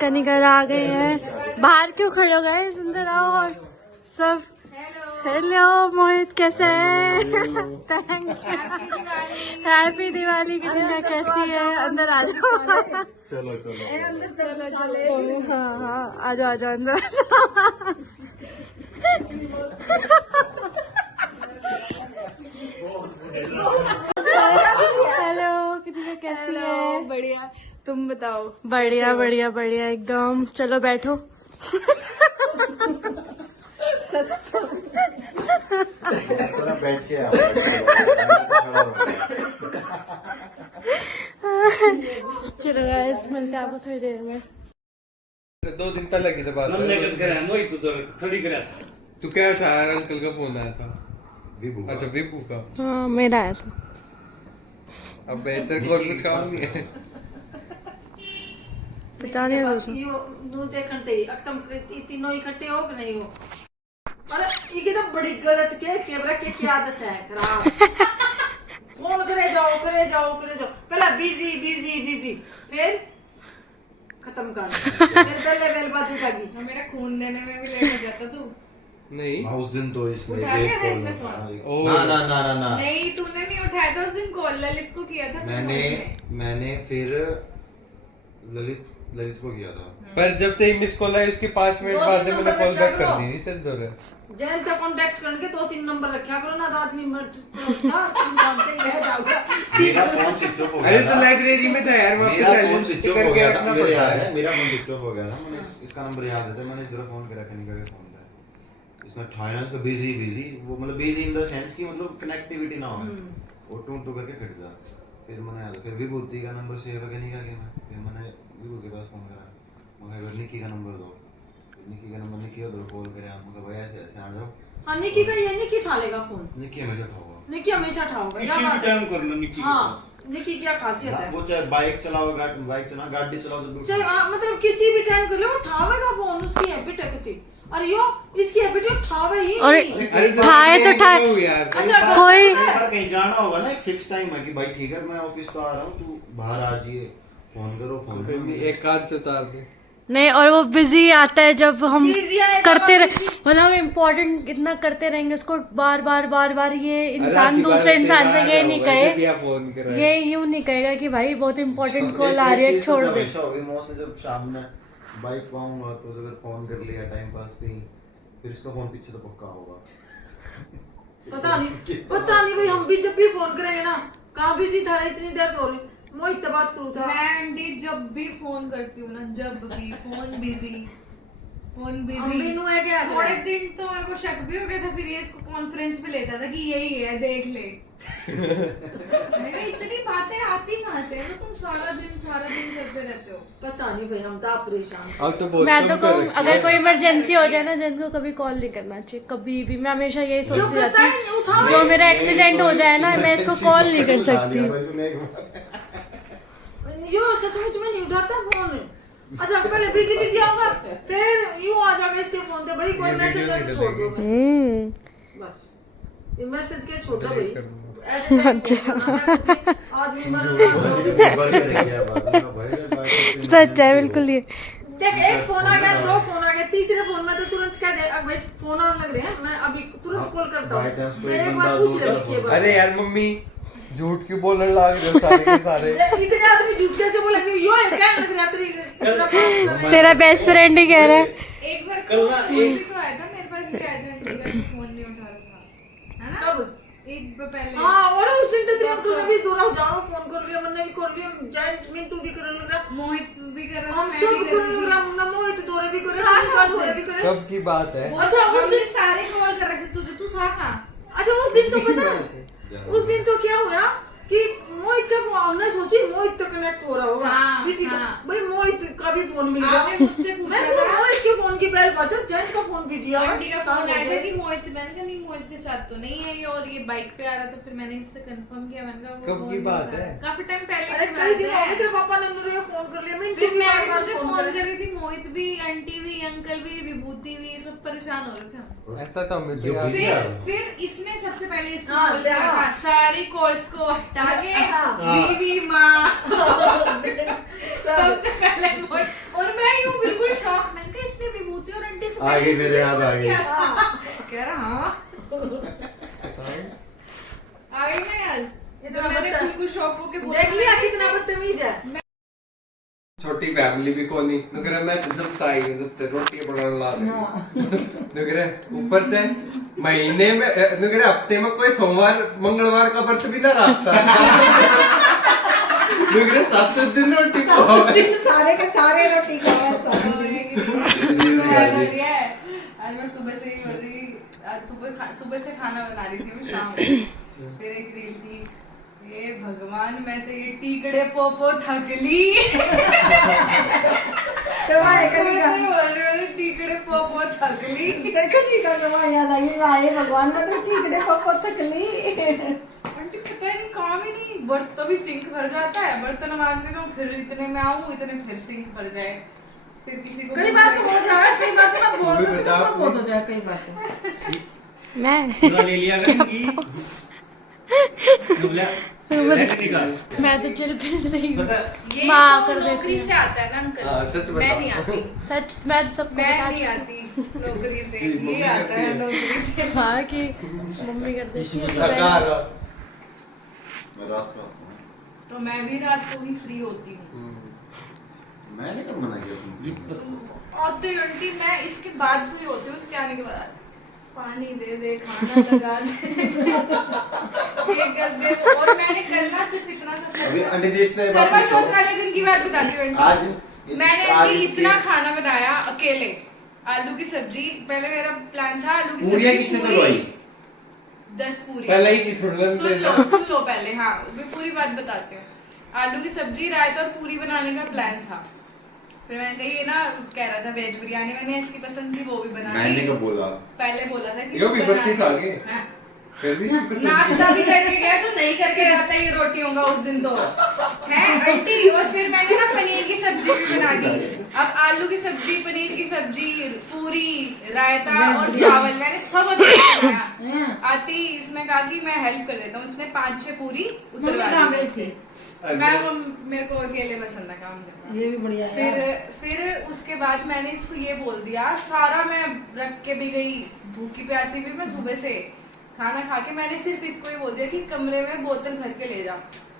कनिका आ गए हैं। बाहर क्यों खड़े हो गए? अंदर आओ और सब। हेलो मोहित, कैसे है? Thank you. Happy Diwali. Kanika कैसी है? अंदर आ जाओ। चलो हाँ हाँ, आ जाओ अंदर आ जाओ। हेलो कनिका, कैसी है? बढ़िया, तुम बताओ। बढ़िया बढ़िया बढ़िया एकदम। चलो बैठो। थोड़ा बैठ के आओ। चलो गाइस, मिलते हैं आपको थोड़ी देर में। 2 दिन पहले की तो बात है। थोड़ी करा तू क्या था? अंकल का फोन आया था। विभू अच्छा, विभू का। हाँ, मेरा आया था। अब बेहतर को और कुछ काम नहीं है। पता नहीं बस यो दूध देखते ही अक्तम तीनों इकट्ठे हो कि नहीं हो। अरे ये तो बड़ी गलत के कैमरा की आदत है खराब। फोन करे जाओ पहले बिजी बिजी बिजी, फिर खत्म कर, फिर पहले बेल बाजी जागी। मेरा खून देने में भी लेट हो जाता तू। नहीं, हाँ, उस दिन तो इसने उठा लिया था एक इसने कॉल- फोन? ना नहीं, तूने नहीं उठाया था उस दिन कॉल, ललित को किया था। मैंने फिर ललित को किया था। पर जब से मिस कॉल आई उसके 5 मिनट बाद में मैंने कॉल बैक कर दी। चल दो रे। जैन से कांटेक्ट करके 2-3 नंबर रखा करो ना, तो आदमी तुम जानते ही रह जाओगे। मेरा फोन स्विच ऑफ हो गया अरे तो था। लाइब्रेरी में था यार, वहाँ पे मेरा फोन साइलेंस स्विच ऑफ करके हो गया था। रखना मेरे पड़ता याद है, है। मेरा फोन स्विच ऑफ हो गया था। मैंने इसका नंबर याद है, मैंने इस तरह फोन करा, कनिका का फोन था। इसने उठाया, इसका बिजी वो मतलब बिजी इन द सेंस कि मतलब कनेक्टिविटी ना हो, वो टू करके कट जा। फिर मैंने याद, फिर विभूति का नंबर सेव है कनिका के में, फिर मैंने विभू के पास फोन करा। मैं अगर निकी का नंबर दो, निकी का नंबर निकी उधर कॉल करे, मैं भाई ऐसे आ जाओ। हाँ, निकी का ये निकी उठा लेगा फोन। निकी हमेशा उठाओगा। निकी हमेशा उठाओगा। किसी भी टाइम कर लो निकी। हाँ, निकी क्या खासियत है? वो चाहे बाइक चलाओ, गाड़ी चलाओ तो चाहे मतलब किसी भी टाइम कर लो, उठावेगा फोन। उसकी हैबिट है कितनी। अरे यो इसकी हैबिट उठावे ही और नहीं। अरे तो उठाए तो उठाए। अच्छा, कोई कहीं जाना होगा ना, एक फिक्स टाइम है कि भाई ठीक है मैं ऑफिस तो आ रहा हूँ, तू बाहर आ जाइए, फोन करो, फोन फिर भी एक हाथ से उतार दे। नहीं, और वो बिजी आता है जब हम Busy आएगा, करते रहे, busy। मतलब हम इम्पोर्टेंट इतना करते रहेंगे उसको बार बार ये अरे इंसान आपकी दूसरे बात इंसान से तेरा ये आ नहीं जाओ, कहे, जब भी आप फोन कर रहे ये हैं। यूं नहीं कहेगा कि भाई बहुत इम्पोर्टेंट कॉल आ रही है, छोड़ दे। मोस्टली जब शाम में बाइक पे आऊंगा तो अगर फोन कर लिया टाइम पास थी, फिर इसका फोन पीछे तो पक्का होगा। पता नहीं भाई, हम भी जब भी फोन करेंगे ना, कहाँ बिजी था इतनी देर तो हो रही। मोहित बात करूँ था। मैं आंटी जब भी फोन करती हूँ ना, जब भी फोन बिजी हम भी नु है क्या? थोड़े दिन तो मेरे को शक भी हो गया था, फिर ये इसको कॉन्फ्रेंस पे लेता था कि यही है, देख ले। मैंने इतनी बातें आती कहाँ से? तो तुम सारा दिन करते रहते हो। पता नहीं भाई, हम तो आप परेशान। अब तो बहुत मैं कम तो कर कहूँ रखी है। अगर कोई इमरजेंसी हो जाए ना, जिनको कभी कॉल नहीं करना चाहिए कभी भी। मैं हमेशा यही सोचती रहती हूँ, जो मेरा एक्सीडेंट हो जाए ना, मैं इसको कॉल नहीं कर सकती। यो सचमुच में नहीं उठाता फोन। अच्छा, पहले बिजी आऊंगा, फिर यूं आ जाएगा इसके फोन पे, भाई कोई ये मैसेज वीडियो है नहीं तो छोड़ दो डलेगी। बस। ये मैसेज के छोड़ दो भाई। कर दूंगा। आदमी मर रहा है। सच है बिल्कुल ये। देख, एक फोन आ गया, 2 फोन आ गए, तीसरे फोन में तो तुरंत कह दे, अब भाई फोन आने लग रहे हैं, मैं अभी तुरंत कॉल करता हूँ। बाय चांस कोई एक बंदा बार पूछ दूर ले का कि फोन- अरे यार मम्मी, झूठ क्यों बोलने लग रहे हो सारे के सारे? इतने आदमी झूठ कैसे बोलेंगे? यो है क्या लग रहा तेरी तेरा बेस्ट फ्रेंड ही कह रहा है। एक बार कल ना फोन भी तो आया था मेरे पास, भी आया था आंटी का, तो फोन नहीं उठा रहा था, है ना? कब? एक बार पहले। हाँ, और उस दिन तो तूने भी 2,000 फोन कर लिया, मैंने भी कर लिया, जैन मिंटू भी करने लग रहा, मोहित भी कर रहा था, हम मैं सब भी कर करने रही लग थी। रहा, हम मोहित दोरे भी करे, हाँ, निकाल हाँ, दोरे भी करे। कब की बात है? अच्छा, उस दिन सारे कॉल कर रहे थे तुझे, तू था कहाँ? अच्छा, उस दिन तो पता है, उस दिन तो क्या हुआ कि मोहित का फोन, हमने सोची मोहित तो कनेक्ट हो रहा होगा, हाँ, बिजी का, हाँ। भाई मोहित का भी फोन मिल गया। आपने मुझसे पूछा मैं पूरा था मोहित के फोन की बेल बजा, जैन का फोन बिजी आ आंटी का फोन आया था कि मोहित, मैंने कहा नहीं मोहित के साथ तो नहीं है ये, और ये बाइक पे आ रहा था, फिर मैंने इससे कंफर्म किया, मैंने कहा वो कब फोन की नहीं बात उठा रहा। है? काफी टाइम पहले अरे की कई बात दिन हो गए, है। तेरे पापा ने मुझे फोन कर लिया, मैं फिर मैं भी तुझे फोन कर रही थी, मोहित भी, आंटी भी, अंकल भी, विभूति भी, सब परेशान हो रहे थे हम। ऐसा तो हमें तो जो याद busy नहीं। है। फिर इसने सबसे पहले इसको हाँ, कॉल किया हाँ। था, सारी कॉल्स को हटा के हाँ। बीवी माँ सबसे पहले मोहित, और मैं यूं आगे मेरे याद आ गई। कह रहा हाँ आ गई ना याद। ये तो मैंने बिल्कुल शौक होके बोला, देख लिया कितना बदतमीज है। छोटी फैमिली भी कोनी नुकरे मैं जब ताई जब ते रोटी बनाने ला दे नुकरे ऊपर ते महीने में नुकरे हफ्ते में कोई सोमवार मंगलवार का व्रत भी ना रखता नुकरे 7 दिन रोटी सारे के सारे रोटी खाए आज मैं सुबह से ही बोल रही, आज सुबह से खाना बना रही थी मैं शाम को। फिर एक रील थी, ये भगवान मैं तो ये टीकड़े पोपो थकली तो वहाँ एक नहीं का बोल रही टीकड़े पोपो थकली। देखो नहीं का वहाँ याद आई आए भगवान में तो टिकड़े पप्पो तकली। आंटी पता नहीं काम ही नहीं, बर्तन तो भी सिंक भर जाता है, बर्तन मांजने जाऊँ फिर इतने में आऊँ इतने फिर सिंक भर जाए, फिर किसी को कई बार तो हो जाए, कई बार तो मैं बहुत सच में बहुत हो जाए, कई बार तो मैं पूरा ले लिया मैं तो चिलपिल से ही पता ये माँ तो कर देती नौकरी है। से आता है ना अंकल। हाँ, सच मैं बताओ। नहीं आती, सच मैं तो सबको मैं बता नहीं चुकी आती नौकरी से, जी, मम्मी ये आता है करती है। नौकरी से। हूँ। हाँ कि मम्मी कर देती है सरकार सुबह। मैं रात को आता हूँ। तो मैं भी रात को ही फ्री होती हूँ। मैंने कब मना किया तुमको? आते आंटी मैं इसके बाद फ्री होती हूँ, उसके आने के बाद आती हूँ। पानी दे दे, खाना लगा दे, ये कर दे। और मैंने करना सिर्फ इतना सब अभी करना। आंटी जी इस तरह बात करवा पूछो। चौथ वाले दिन की बात बताती हूँ आज आंटी। मैंने आज आंटी इसके- इतना खाना बनाया अकेले, आलू की सब्जी। पहले मेरा प्लान था आलू की पूरियां सब्जी किसने पूरी, तलवाई? 10 पूरी। पहले ही चीज सुन लो पहले। हाँ मैं पूरी बात बताती हूँ। आलू की सब्जी, रायता और पूरी बनाने का प्लान था। फिर मैंने कही ये ना कह रहा था वेज बिरयानी, मैंने इसकी पसंद की वो भी बना मैंने दी। कब बोला? पहले बोला था कि यो तू भी बना बत्ती दे। था आगे। हाँ। फिर भी नाश्ता भी करके गया, जो नहीं करके जाता ये रोटियों का उस दिन तो है आंटी। और फिर मैंने ना पनीर की सब्जी भी बना दी। अब आलू की सब्जी, पनीर की सब्जी, पूरी, रायता और चावल मैंने सब अकेले बनाया। आती इसने कहा कि मैं हेल्प कर देता हूँ, इसने 5-6 पूरी उतरवा दी थी। मैं मेरे को अकेले पसंद है काम करना। ये भी बढ़िया है। फिर उसके बाद मैंने इसको ये बोल दिया, सारा मैं रख के भी गई, भूखी प्यासी भी मैं सुबह से खाना खा के। मैंने सिर्फ इसको ये बोल दिया कि कमरे में बोतल भर के ले जा।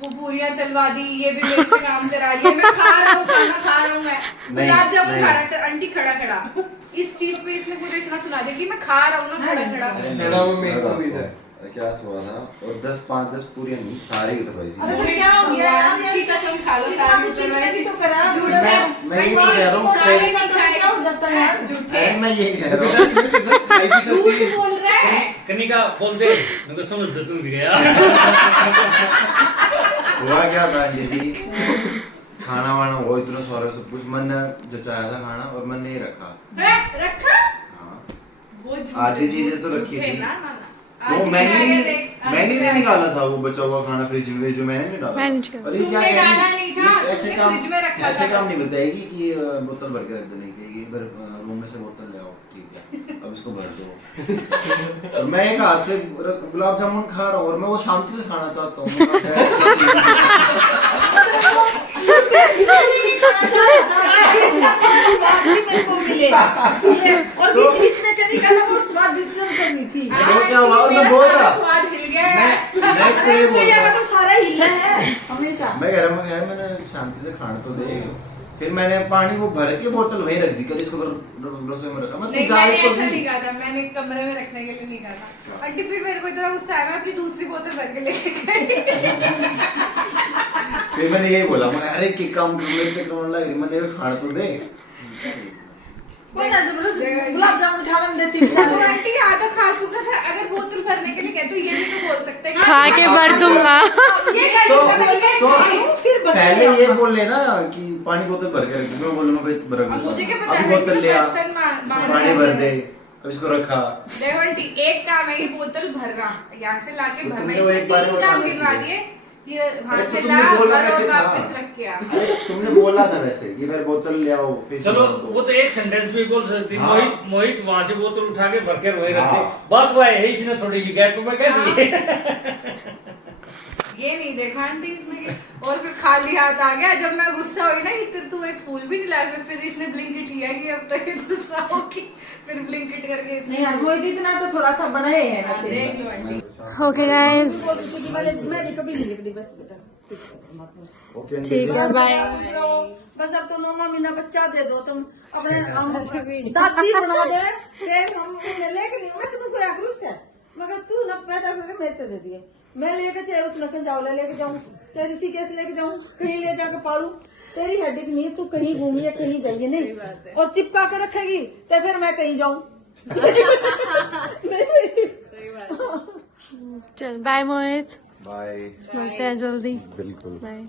वो पूरियां तलवा दी, ये भी मेरे से काम करा रही है। मैं खा रहा हूँ, खाना खा रहा हूँ, मैं गुलाब जामुन खा रहा था, आंटी खड़ा खड़ा। इस चीज पे इसने मुझे इतना सुना दिया कि मैं खा रहा हूँ ना खड़ा खड़ा। सड़ा में मेरी पूरी था। क्या हुआ था? और 10 पूरियां नहीं, सारे उतरवाई थी। अरे क्या हो गया यार? की कसम खा लो, इतना सारी कुछ चीज़ उतरवाई भी थी। तो करा। झूठ मैं है। ये तो कह रहा हूँ। सारे नहीं खाए। क्या हो जाता है यार? झूठे अरे मैं ये कह रहा हूँ। 10 में से 10 खाई भी झूठ सकती है। बोल रहा है। कनिका बोल दे, मेरे को समझ दे तू भी गया। हुआ क्या था जी? खाना वाना वो इतना सारा सब कुछ मैंने जचाया था खाना, और मैंने नहीं रखा। रखा हाँ, वो झूठ- आधी चीजें तो रखी झूठे थी। ना ना ना। वो आधी मैंने जाके नहीं देख, मैंने आधी नहीं जाके। निकाला था वो बचा हुआ खाना फ्रिज में, जो मैंने नहीं डाला। मैंने निकाला। अरे तुमने क्या कह रही? डाला नहीं था, ये ऐसे तुमने काम फ्रिज में रखा ऐसे था काम बस। नहीं बताएगी कि बोतल भर के रख देने की, इधर रूम में से बोतल ले आओ, ठीक है अब इसको भर दो। और मैं एक हाथ से गुलाब जामुन खा रहा हूँ, और मैं वो शांति से खाना चाहता और बीच में कभी करना वो स्वाद डिसीजन करनी थी। वो क्या हुआ? मेरा मैं बोल सारा रहा। स्वाद हिल गया है। मैं इसको ये बोल रसोईया रहा का तो सारा हिला है हमेशा। मैं कह रहा हूँ मैंने शांति से खाना तो दे। फिर मैंने पानी वो भर के बोतल वहीं रख दी, कल इसको रसोई में रखा। मैं नहीं तू जाए मैंने तो ऐसा नहीं। नहीं कहा था, मैंने कमरे में रखने के लिए नहीं कहा था। आंटी फिर मेरे को इतना गुस्सा आया, मैं अपनी दूसरी बोतल भर के लेके गई। फिर मैंने यही बोला, मैं अरे कि काम मैंने खाना तो दे। कोई ना जबरदस्त गुलाब जामुन खाने में देती तो बेचारे। आंटी आधा खा चुका था, अगर बोतल भरने के लिए कहते ये भी तो बोल सकते हैं कि खा के भर दूंगा। ये क्या तो फिर पहले ये बोल लेना कि पानी बोतल भर के रख दे। मैं बोलूँ मैं भर अब मुझे क्या दूंगा। पता अब है बोतल कि ले आ, बर्तन मांज पानी रहे भर हैं। दे, अब इसको रखा। देखो आंटी एक काम है ये बोतल भरना, यहाँ से लाके तो भरना, तुमने वो इसमें एक बार 3 में काम बताना गिनवा चाहिए। दिए। ये वहाँ अरे तो से तुमने ला बोला और कैसे था? वापस रख के आ। अरे तुमने बोला था वैसे कि मेरे बोतल ले आओ, फिर चलो इसको वो तो एक सेंटेंस में बोल सकती। हाँ। मोहित वहां से बोतल उठा के भर के रोए हाँ। रखते। बात वो है इसने थोड़ी सी गैप में कह दी। ये नहीं देखा आंटी इसने कि- और फिर खाली हाथ आ गया जब मैं गुस्सा हुई ना कि तू एक फूल भी नहीं लाया फिर इसने ब्लिंकिट किया कि अब तो ये गुस्सा होगी फिर ब्लिंकिट करके इसने नहीं यार मोहित इतना तो थोड़ा सा बनाए है वैसे देख लो आंटी ओके गाइस वाले मैं भी कभी नहीं लिखती बस बेटा ठीक है बाय बस अब तो 9वां महीना बच्चा दे दो तुम अपने हम दादी बना दे फिर हम उन्हें लेके नहीं मैं तुम्हें कोई आक्रोश है मगर तू ना पैदा करके मेरे को दे दिए मैं लेके चाहे उस नखन चावला लेके जाऊं चाहे ऋषिकेश लेके जाऊं कहीं ले जाके पालू तेरी हेडिक नहीं तू कहीं घूमी या कहीं जाइए नहीं और चिपका के रखेगी तो फिर मैं कहीं जाऊं चल बाय मोहित बाय मिलते हैं जल्दी बिल्कुल बाय